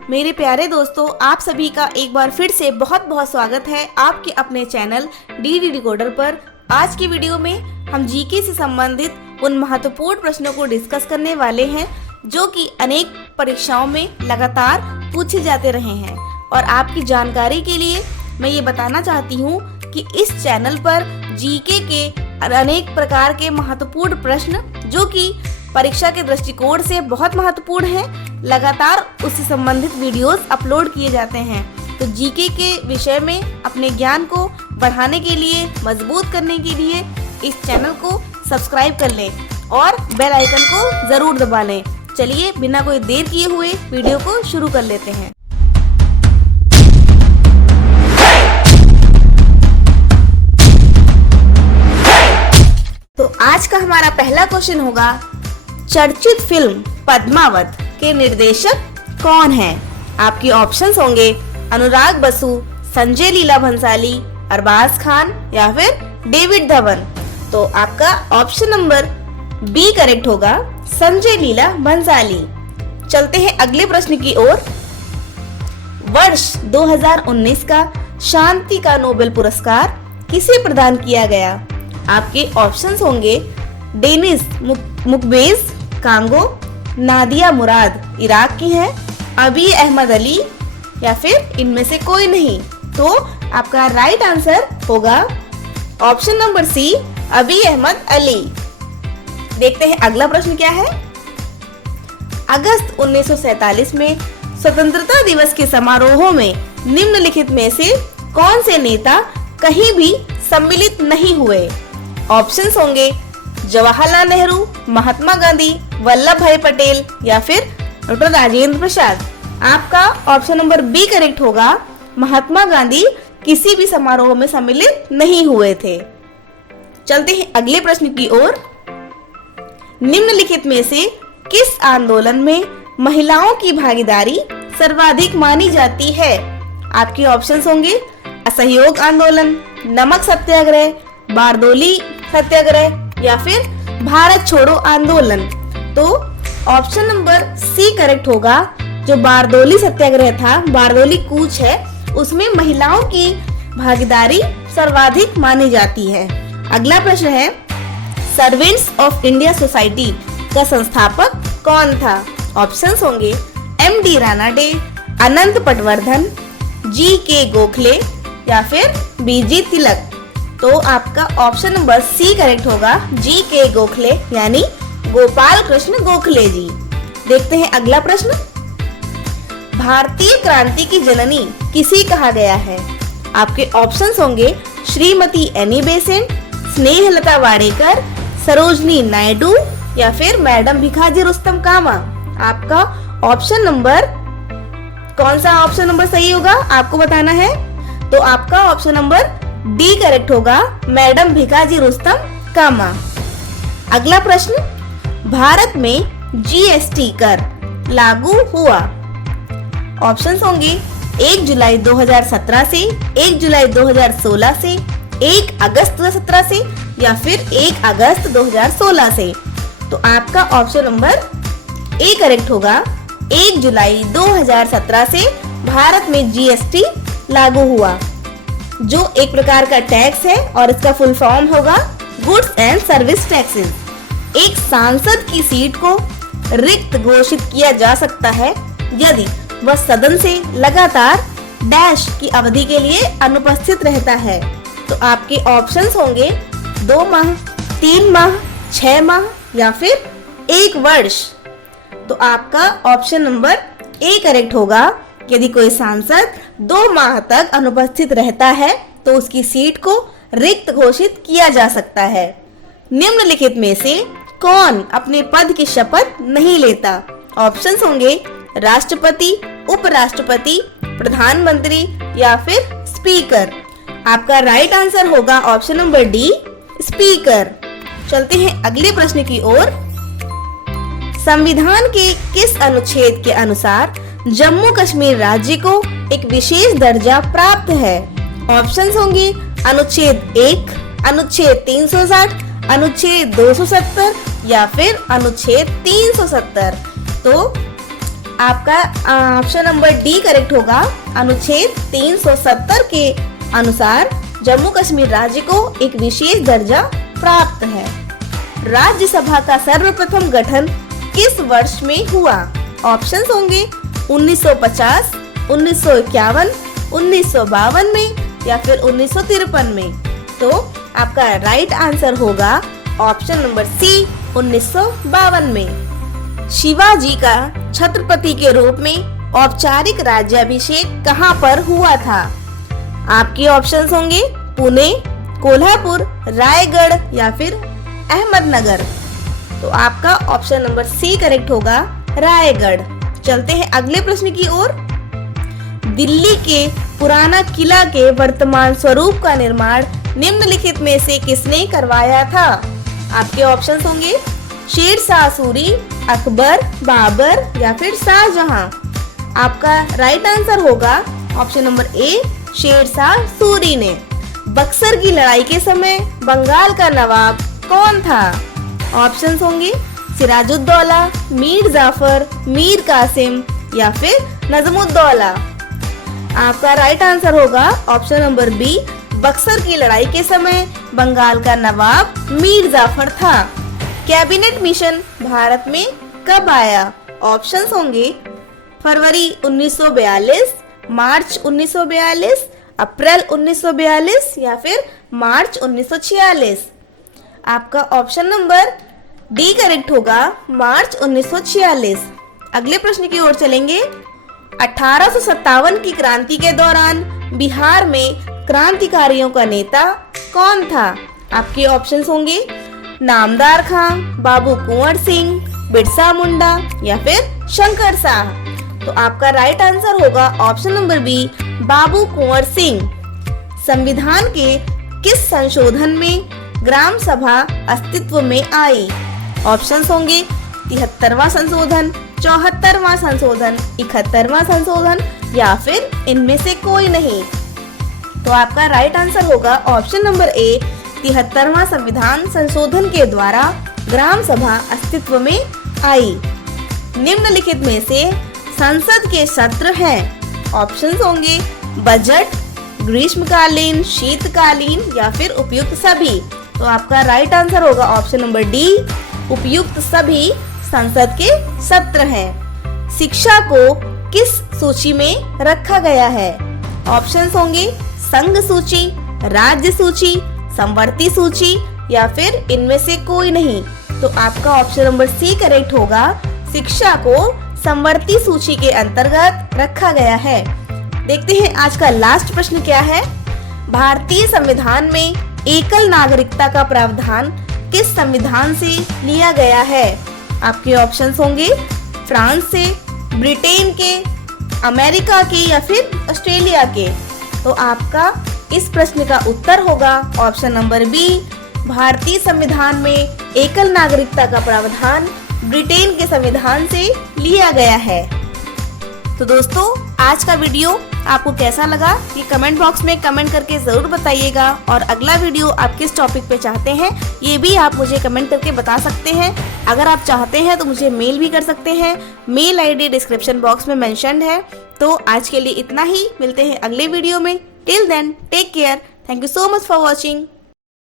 मेरे प्यारे दोस्तों, आप सभी का एक बार फिर से बहुत बहुत स्वागत है आपके अपने चैनल डी डिकोडर पर। आज की वीडियो में हम जीके से संबंधित उन महत्वपूर्ण प्रश्नों को डिस्कस करने वाले हैं जो कि अनेक परीक्षाओं में लगातार पूछे जाते रहे हैं। और आपकी जानकारी के लिए मैं ये बताना चाहती हूँ कि इस चैनल पर जीके के अनेक प्रकार के महत्वपूर्ण प्रश्न जो कि परीक्षा के दृष्टिकोण से बहुत महत्वपूर्ण है, लगातार उससे संबंधित वीडियोस अपलोड किए जाते हैं। तो जीके के विषय में अपने ज्ञान को बढ़ाने के लिए, मजबूत करने के लिए इस चैनल को सब्सक्राइब कर लें और बेल आइकन को जरूर दबा लें। चलिए बिना कोई देर किए हुए वीडियो को शुरू कर लेते हैं। तो आज का हमारा पहला क्वेश्चन होगा, चर्चित फिल्म पद्मावत के निर्देशक कौन हैं? आपके ऑप्शंस होंगे अनुराग बसु, संजय लीला भंसाली, अरबाज खान या फिर डेविड धवन। तो आपका ऑप्शन नंबर बी करेक्ट होगा, संजय लीला भंसाली। चलते हैं अगले प्रश्न की ओर। वर्ष 2019 का शांति का नोबेल पुरस्कार किसे प्रदान किया गया? आपके ऑप्शंस होंगे डेनिस मुक्वेगे कांगो, नादिया मुराद इराक की है, अबी अहमद अली या फिर इनमें से कोई नहीं। तो आपका राइट आंसर होगा ऑप्शन नंबर सी, अबी अहमद अली। देखते हैं अगला प्रश्न क्या है। अगस्त 1947 में स्वतंत्रता दिवस के समारोहों में निम्नलिखित में से कौन से नेता कहीं भी सम्मिलित नहीं हुए? ऑप्शंस होंगे जवाहरलाल नेहरू, महात्मा गांधी, वल्लभ भाई पटेल या फिर डॉक्टर राजेंद्र प्रसाद। आपका ऑप्शन नंबर बी करेक्ट होगा, महात्मा गांधी किसी भी समारोह में सम्मिलित नहीं हुए थे। चलते हैं अगले प्रश्न की ओर। निम्नलिखित में से किस आंदोलन में महिलाओं की भागीदारी सर्वाधिक मानी जाती है? आपके ऑप्शंस होंगे असहयोग आंदोलन, नमक सत्याग्रह, बारदोली सत्याग्रह या फिर भारत छोड़ो आंदोलन। तो ऑप्शन नंबर सी करेक्ट होगा, जो बारदोली सत्याग्रह था, बारदोली कूच है, उसमें महिलाओं की भागीदारी सर्वाधिक मानी जाती है। अगला प्रश्न है, सर्वेंट्स ऑफ इंडिया सोसाइटी का संस्थापक कौन था? ऑप्शंस होंगे एम.डी. रानाडे, अनंत पटवर्धन, जी.के. गोखले या फिर बी.जी. तिलक। तो आपका ऑप्शन नंबर सी करेक्ट होगा, जी.के. गोखले यानी गोपाल कृष्ण गोखले जी। देखते हैं अगला प्रश्न। भारतीय क्रांति की जननी किसे कहा गया है? आपके ऑप्शंस होंगे श्रीमती एनी बेसेंट, स्नेहलता वाडेकर, सरोजनी नायडू या फिर मैडम भिखाजी रुस्तम कामा। आपका ऑप्शन नंबर, कौन सा ऑप्शन नंबर सही होगा आपको बताना है। तो आपका ऑप्शन नंबर डी करेक्ट होगा, मैडम भिखाजी रुस्तम कामा। अगला प्रश्न, भारत में जीएसटी कर लागू हुआ? ऑप्शंस होंगे 1 जुलाई 2017 से, 1 जुलाई 2016 से, 1 अगस्त 2017 से या फिर 1 अगस्त 2016 से। तो आपका ऑप्शन नंबर ए करेक्ट होगा, 1 जुलाई 2017 से भारत में जीएसटी लागू हुआ, जो एक प्रकार का टैक्स है और इसका फुल फॉर्म होगा गुड्स एंड सर्विस टैक्सेस। एक सांसद की सीट को रिक्त घोषित किया जा सकता है यदि वह सदन से लगातार डैश की अवधि के लिए अनुपस्थित रहता है। तो आपके ऑप्शंस होंगे 2 माह, 3 माह, 6 माह या फिर 1 वर्ष। तो आपका ऑप्शन नंबर ए करेक्ट होगा, यदि कोई सांसद 2 माह तक अनुपस्थित रहता है तो उसकी सीट को रिक्त घोषित किया जा सकता है। निम्नलिखित में से कौन अपने पद की शपथ नहीं लेता? ऑप्शंस होंगे राष्ट्रपति, उपराष्ट्रपति, प्रधानमंत्री या फिर स्पीकर। आपका राइट आंसर होगा ऑप्शन नंबर डी, स्पीकर। चलते हैं अगले प्रश्न की ओर। संविधान के किस अनुच्छेद के अनुसार जम्मू कश्मीर राज्य को एक विशेष दर्जा प्राप्त है? ऑप्शंस होंगे अनुच्छेद 1, अनुच्छेद 360, अनुच्छेद 270 या फिर अनुच्छेद 370। तो आपका ऑप्शन नंबर डी करेक्ट होगा। अनुच्छेद 370 के अनुसार जम्मू कश्मीर राज्य को एक विशेष दर्जा प्राप्त है। राज्यसभा का सर्वप्रथम गठन किस वर्ष में हुआ? ऑप्शंस होंगे 1950, 1951, 1952 में या फिर 1953 में। तो आपका राइट आंसर होगा ऑप्शन नंबर सी 1952 में। शिवाजी का छत्रपति के रूप में औपचारिक राज्याभिषेक कहाँ पर हुआ था? आपके ऑप्शंस होंगे पुणे, कोल्हापुर, रायगढ़ या फिर अहमदनगर। तो आपका ऑप्शन नंबर सी करेक्ट होगा, रायगढ़। चलते हैं अगले प्रश्न की ओर। दिल्ली के पुराना किला के वर्तमान स्वरूप का निर्माण निम्नलिखित में से किसने करवाया था? आपके ऑप्शंस होंगे शेरशाह सूरी, अकबर, बाबर या फिर शाहजहां। आपका राइट आंसर होगा option number A Sher Shah Suri ने। बक्सर की लड़ाई के समय बंगाल का नवाब कौन था? ऑप्शंस होंगे सिराजुद्दौला, मीर जाफर, मीर कासिम या फिर नजमुद्दौला। आपका राइट आंसर होगा ऑप्शन नंबर बी बक्सर की लड़ाई के समय बंगाल का नवाब मीर जाफर था। कैबिनेट मिशन भारत में कब आया? ऑप्शंस होंगे फरवरी 1942, मार्च 1942, अप्रैल 1942 या फिर मार्च 1946। आपका ऑप्शन नंबर डी करेक्ट होगा, मार्च 1946। अगले प्रश्न की ओर चलेंगे। 1857 की क्रांति के दौरान बिहार में क्रांतिकारियों का नेता कौन था? आपके ऑप्शंस होंगे नामदार खां, बाबू कुंवर सिंह, बिरसा मुंडा या फिर शंकर शाह। तो आपका राइट आंसर होगा ऑप्शन नंबर बी बाबू कुंवर सिंह। संविधान के किस संशोधन में ग्राम सभा अस्तित्व में आई? ऑप्शंस होंगे 73वां संशोधन, 74वां संशोधन, 71वां संशोधन या फिर इनमें से कोई नहीं। तो आपका राइट आंसर होगा ऑप्शन नंबर ए 73वां संविधान संशोधन के द्वारा ग्राम सभा अस्तित्व में आई। निम्नलिखित में से संसद के सत्र हैं। ऑप्शंस होंगे बजट, ग्रीष्मकालीन, शीतकालीन या फिर उपयुक्त सभी। तो आपका राइट आंसर होगा ऑप्शन नंबर डी उपयुक्त सभी संसद के सत्र हैं। शिक्षा को किस सूची में रखा गया है? ऑप्शंस होंगे संघ सूची, राज्य सूची, समवर्ती सूची या फिर इनमें से कोई नहीं। तो आपका ऑप्शन नंबर सी करेक्ट होगा, शिक्षा को समवर्ती सूची के अंतर्गत रखा गया है। देखते हैं आज का लास्ट प्रश्न क्या है। भारतीय संविधान में एकल नागरिकता का प्रावधान किस संविधान से लिया गया है? आपके ऑप्शंस होंगे फ्रांस से, ब्रिटेन के, अमेरिका के या फिर ऑस्ट्रेलिया के। तो आपका इस प्रश्न का उत्तर होगा ऑप्शन नंबर बी भारतीय संविधान में एकल नागरिकता का प्रावधान ब्रिटेन के संविधान से लिया गया है। तो दोस्तों आज का वीडियो आपको कैसा लगा ये कमेंट बॉक्स में कमेंट करके ज़रूर बताइएगा, और अगला वीडियो आप किस टॉपिक पे चाहते हैं ये भी आप मुझे कमेंट करके बता सकते हैं। अगर आप चाहते हैं तो मुझे मेल भी कर सकते हैं, मेल आईडी डिस्क्रिप्शन बॉक्स में मेंशन्ड है। तो आज के लिए इतना ही, मिलते हैं अगले वीडियो में। Till then take care, thank you so much for watching.